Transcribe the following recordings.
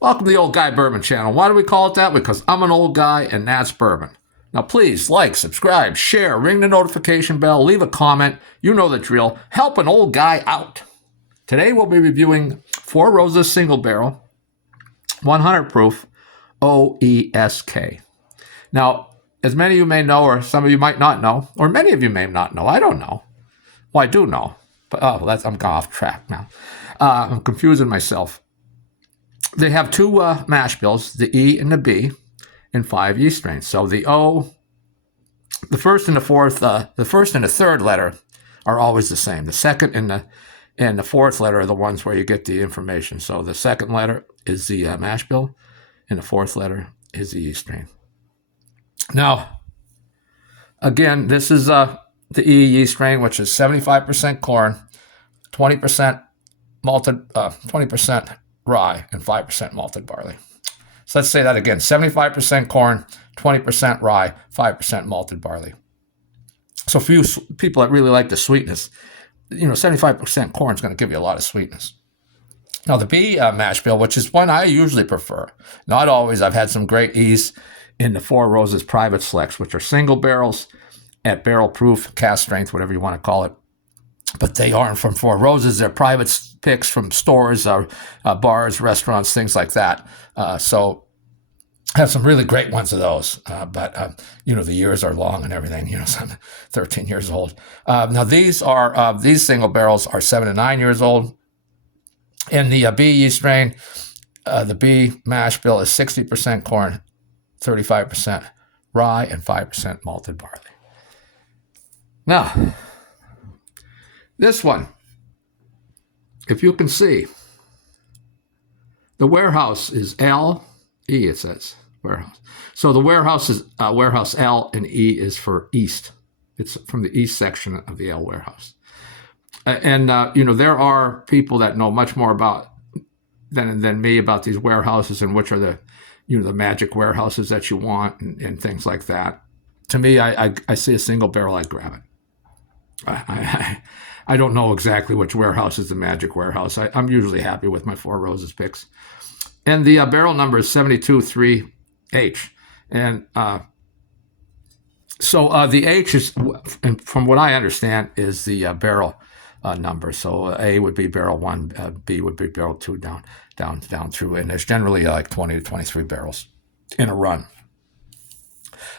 Welcome to the Old Guy Bourbon channel. Why do we call it that? Because I'm an old guy and that's bourbon. Now please like, subscribe, share, ring the notification bell, leave a comment. You know the drill. Help an old guy out. Today we'll be reviewing Four Roses Single Barrel, 100 proof, OESK. Now, as many of you may know, or some of you might not know, or many of you may not know, I don't know. Well, I do know, but I'm going off track now. I'm confusing myself. They have two mash bills, the E and the B, and 5 yeast strains. So the O, the first and the fourth, the first and the third letter are always the same. The second and the fourth letter are the ones where you get the information. So the second letter is the mash bill, and the fourth letter is the yeast strain. Now, again, this is the E yeast strain, which is 75% corn, 20% malted, 20% rye, and 5% malted barley. So let's say that again: 75% corn, 20% rye, 5% malted barley. So for you people that really like the sweetness, 75% corn is going to give you a lot of sweetness. Now the B mash bill, which is one I usually prefer. Not always. I've had some great E's in the Four Roses private selects, which are single barrels at barrel proof, cask strength, whatever you want to call it. But they aren't from Four Roses. They're private picks from stores, bars, restaurants, things like that. So I have some really great ones of those. But the years are long and everything. So I'm 13 years old. Now these single barrels are 7 to 9 years old. And the B yeast strain, the B mash bill is 60% corn, 35% rye, and 5% malted barley. Now, this one, if you can see, the warehouse is L, E it says, warehouse. So the warehouse is warehouse L, and E is for east. It's from the east section of the L warehouse. And there are people that know much more about than me about these warehouses and which are the magic warehouses that you want and things like that. To me, I see a single barrel, I'd grab it. I don't know exactly which warehouse is the magic warehouse. I'm usually happy with my Four Roses picks. And the barrel number is 723H. And so the H is, from what I understand, is the barrel number. So A would be barrel 1, B would be barrel 2 down through. And there's generally like 20 to 23 barrels in a run.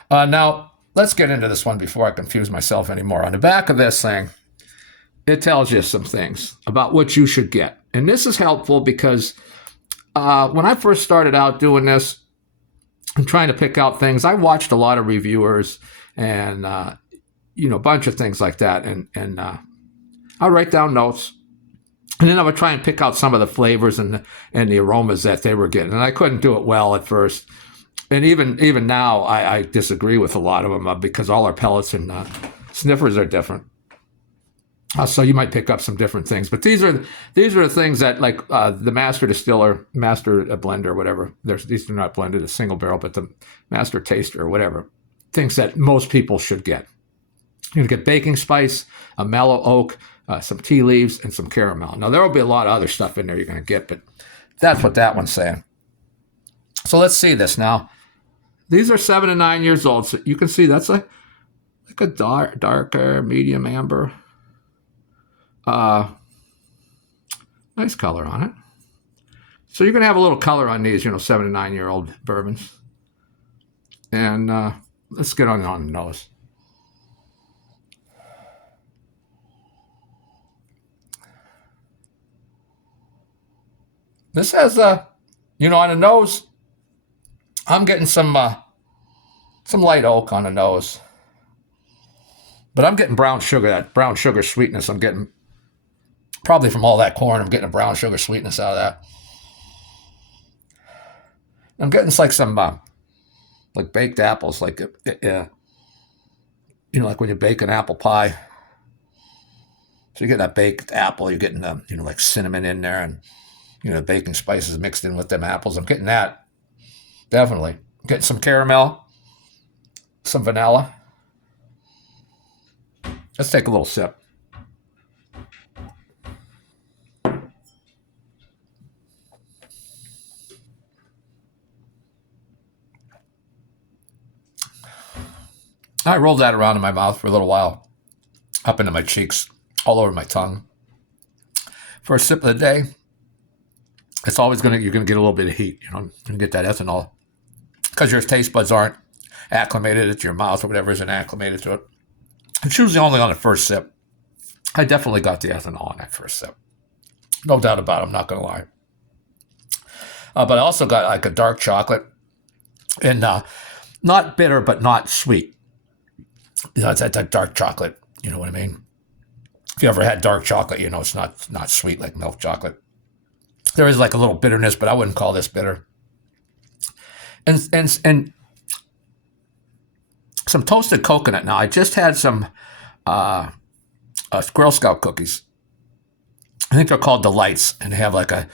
Now, let's get into this one before I confuse myself anymore. On the back of this thing, it tells you some things about what you should get. And this is helpful because when I first started out doing this and trying to pick out things, I watched a lot of reviewers and, a bunch of things like that. And I'll write down notes. And then I would try and pick out some of the flavors and the aromas that they were getting. And I couldn't do it well at first. And even now, I disagree with a lot of them because all our pellets and sniffers are different. So you might pick up some different things, but these are the things that, like the master distiller, master blender, whatever. These are not blended as single barrel, but the master taster or whatever, things that most people should get. You're gonna get baking spice, a mellow oak, some tea leaves, and some caramel. Now there will be a lot of other stuff in there you're gonna get, but that's what that one's saying. So let's see this now. These are 7 to 9 years old, so you can see that's like a darker medium amber. Nice color on it. So you're going to have a little color on these, 7 to 9 year old bourbons. And let's get on the nose. This has on the nose, I'm getting some light oak on the nose. But I'm getting brown sugar, that brown sugar sweetness. I'm getting probably from all that corn. I'm getting a brown sugar sweetness out of that. I'm getting like some like baked apples, like like when you bake an apple pie. So you get that baked apple. You're getting like cinnamon in there, and baking spices mixed in with them apples. I'm getting that. Definitely. I'm getting some caramel, some vanilla. Let's take a little sip. I rolled that around in my mouth for a little while, up into my cheeks, all over my tongue. First sip of the day, it's always you're gonna get a little bit of heat. You're gonna get that ethanol because your taste buds aren't acclimated to your mouth or whatever isn't acclimated to it. It's usually only on the first sip. I definitely got the ethanol on that first sip. No doubt about it, I'm not going to lie. But I also got like a dark chocolate and not bitter, but not sweet. It's that dark chocolate. You know what I mean? If you ever had dark chocolate, you know it's not sweet like milk chocolate. There is like a little bitterness, but I wouldn't call this bitter. And some toasted coconut. Now, I just had some Girl Scout cookies. I think they're called Delights, and they have like a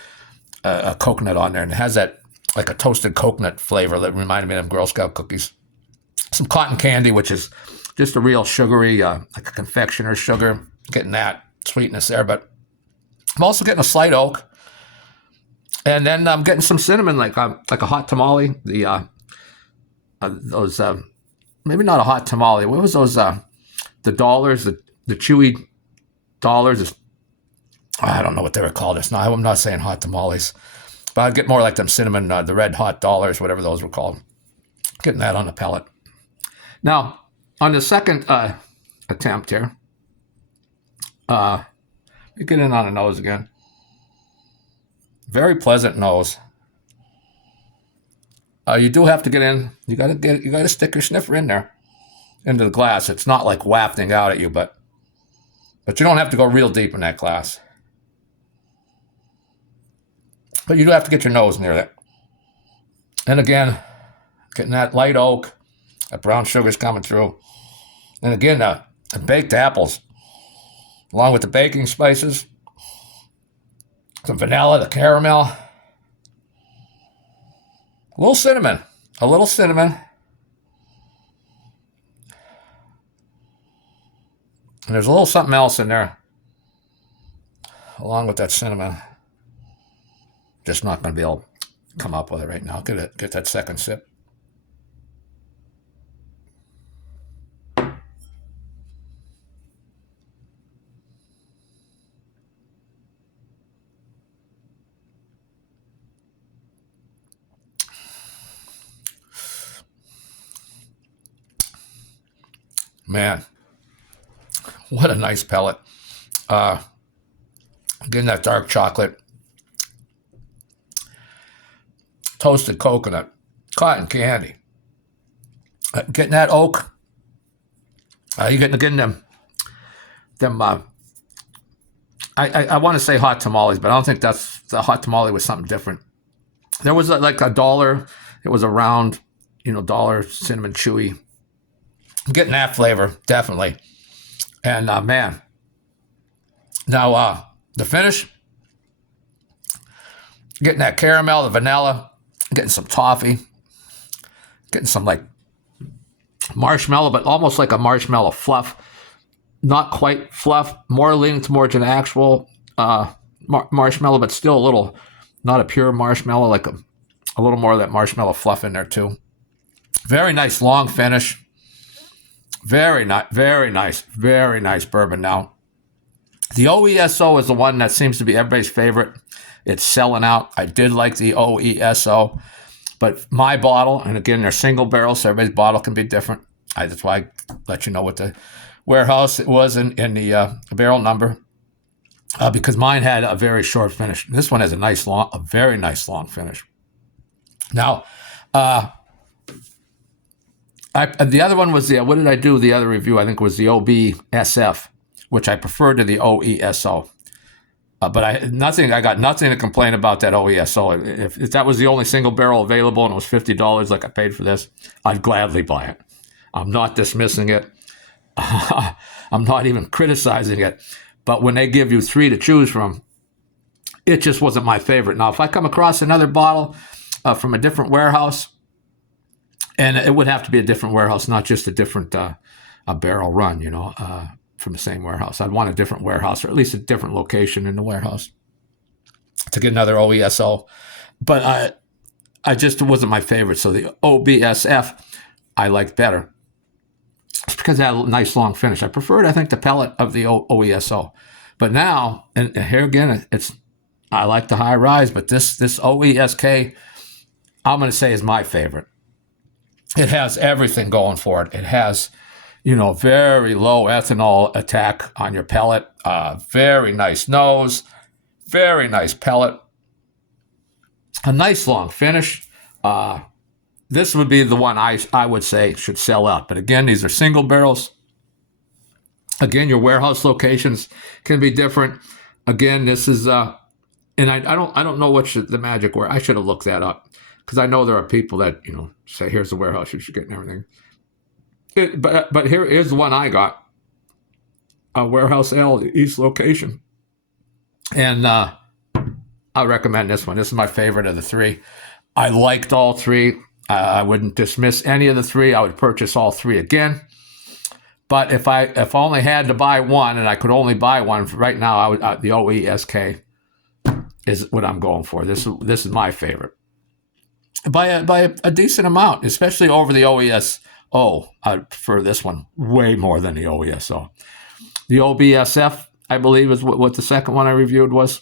coconut on there, and it has that like a toasted coconut flavor that reminded me of Girl Scout cookies. Some cotton candy, which is just a real sugary, like a confectioner's sugar, getting that sweetness there. But I'm also getting a slight oak, and then I'm getting some cinnamon, like a hot tamale. Those maybe not a hot tamale. What was those? The dollars, the chewy dollars. I don't know what they were called. I'm not saying hot tamales, but I'd get more like them cinnamon, the red hot dollars, whatever those were called. Getting that on the pellet. Now, on the second attempt here, you get in on the nose again. Very pleasant nose. You do have to get in. You got to stick your sniffer in there, into the glass. It's not like wafting out at you, but you don't have to go real deep in that glass. But you do have to get your nose near that. And again, getting that light oak, that brown sugar's coming through. And again, the baked apples, along with the baking spices, some vanilla, the caramel, a little cinnamon. And there's a little something else in there, along with that cinnamon. Just not going to be able to come up with it right now. Get that second sip. Man, what a nice pellet. Getting that dark chocolate, toasted coconut, cotton candy. Getting that oak. You're getting them. I want to say hot tamales, but I don't think that's the hot tamale was something different. There was like a dollar. It was a round, dollar cinnamon chewy. I'm getting that flavor, definitely. And man, now the finish, getting that caramel, the vanilla, getting some toffee, getting some like marshmallow, but almost like a marshmallow fluff. Not quite fluff, more leaning towards an actual marshmallow, but still a little, not a pure marshmallow, like a little more of that marshmallow fluff in there too. Very nice long finish. Very nice bourbon. Now, the OESO is the one that seems to be everybody's favorite. It's selling out. I did like the OESO, but my bottle, and again, they're single barrels, so everybody's bottle can be different. That's why I let you know what the warehouse it was in the barrel number, because mine had a very short finish. This one has a very nice long finish. Now, the other one was what did I do? The other review, I think, was the OBSF, which I preferred to the OESO. But I got nothing to complain about that OESO. If that was the only single barrel available and it was $50 like I paid for this, I'd gladly buy it. I'm not dismissing it. I'm not even criticizing it. But when they give you 3 to choose from, it just wasn't my favorite. Now, if I come across another bottle from a different warehouse, and it would have to be a different warehouse, not just a different a barrel run, from the same warehouse. I'd want a different warehouse, or at least a different location in the warehouse to get another OESO. But I just wasn't my favorite. So the OBSF I liked better. It's because it had a nice long finish. I preferred, I think, the pellet of the OESO. But now, and here again, I like the high rise, but this OESK, I'm going to say, is my favorite. It has everything going for it. It has, very low ethanol attack on your pellet. Very nice nose. Very nice pellet. A nice long finish. This would be the one I would say should sell out. But again, these are single barrels. Again, your warehouse locations can be different. Again, this is and I don't know what the magic word. I should have looked that up because I know there are people that say here's the warehouse you should get and everything. But here's the one I got. A warehouse L East location, and I recommend this one. This is my favorite of the three. I liked all three. I wouldn't dismiss any of the three. I would purchase all three again. But if I only had to buy one, and I could only buy one right now, the OESK is what I'm going for. This is my favorite by a decent amount, especially over the OESO. I prefer this one way more than the OESO. The OBSF, I believe, is what the second one I reviewed was.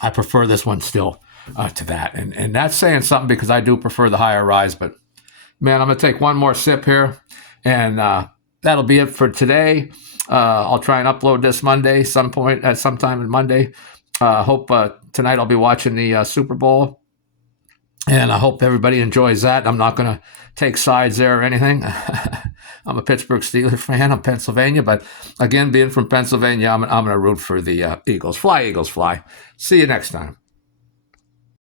I prefer this one still to that. And that's saying something because I do prefer the higher rise. But, man, I'm going to take one more sip here. And that'll be it for today. I'll try and upload this Monday, sometime in Monday. Hope tonight I'll be watching the Super Bowl. And I hope everybody enjoys that. I'm not going to take sides there or anything. I'm a Pittsburgh Steelers fan. I'm Pennsylvania. But, again, being from Pennsylvania, I'm going to root for the Eagles. Fly, Eagles, fly. See you next time.